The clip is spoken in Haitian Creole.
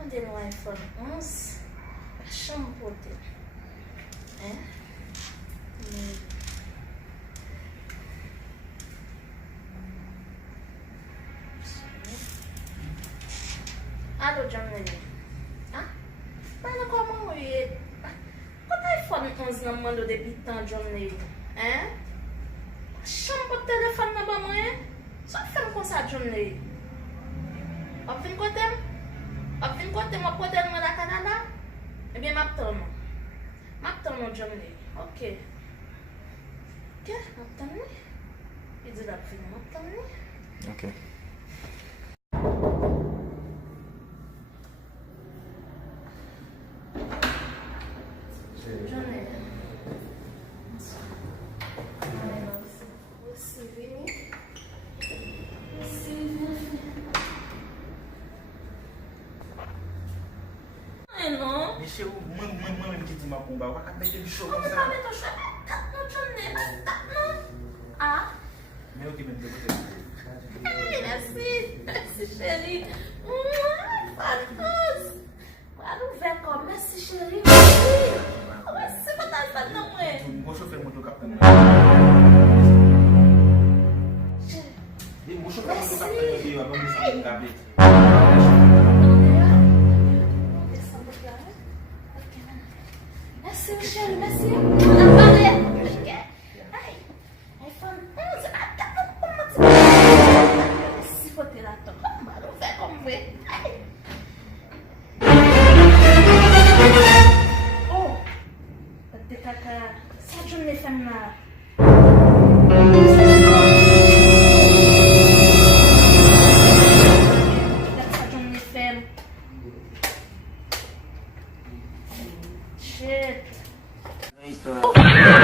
Onde no iPhone 11? A chambre pour te. Hein? Allô, John Lenny? Ah? Mas comment est? Quand iPhone 11 nan mando depuis tant John Lenny? Hein? Chambre pour téléphone nan ba mwen? Ça fait comme ça John Lenny? Op fin kote m? Op fin kote m ap kote mwen la Canada? Ebyen map ton m. Map ton m John Lenny. Ok. Ok, map ton m. E di la fin map ton m. Ok. John Lenny. Receive me. Receive me. Ai non. Michel, mwen ki di ma pou ba, wak ap mette di show kon Comment sa. ça met ton choix? Non, John Lenny. Non. Ah? Men yo ki men de kote. Hey, merci. Merci, chérie. Fantos. Qual o veco? Merci, chérie. Merci. Merci, mas tá fazendo não é? Mwen chofer moto kapten. Mwen chofer moto kapten yo di yo abon di sa kablet. Merci, chérie. Merci. Attendez. Ai, iPhone 11. Attends, como você... Se for ter lá, tô com o veco, como vê. Ai. Oh, te caca. Sabe onde é na... Shit. Eita.